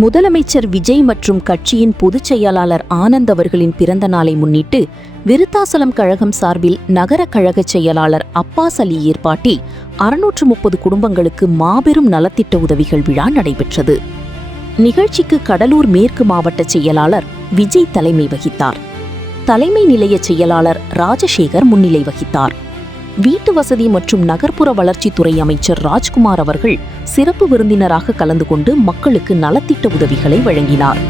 முதலமைச்சர் விஜய் மற்றும் கட்சியின் பொதுச் செயலாளர் ஆனந்த் அவர்களின் பிறந்த நாளை முன்னிட்டு விருத்தாசலம் கழகம் சார்பில் நகர கழக செயலாளர் அப்பாஸ் அலி ஏற்பாட்டில் 630 குடும்பங்களுக்கு மாபெரும் நலத்திட்ட உதவிகள் விழா நடைபெற்றது. நிகழ்ச்சிக்கு கடலூர் மேற்கு மாவட்ட செயலாளர் விஜய் தலைமை வகித்தார். தலைமை நிலைய செயலாளர் ராஜசேகர் முன்னிலை வகித்தார். வீட்டு வசதி மற்றும் நகர்ப்புற வளர்ச்சித்துறை அமைச்சர் ராஜ்குமார் அவர்கள் சிறப்பு விருந்தினராக கலந்து கொண்டு மக்களுக்கு நலத்திட்ட உதவிகளை வழங்கினார்.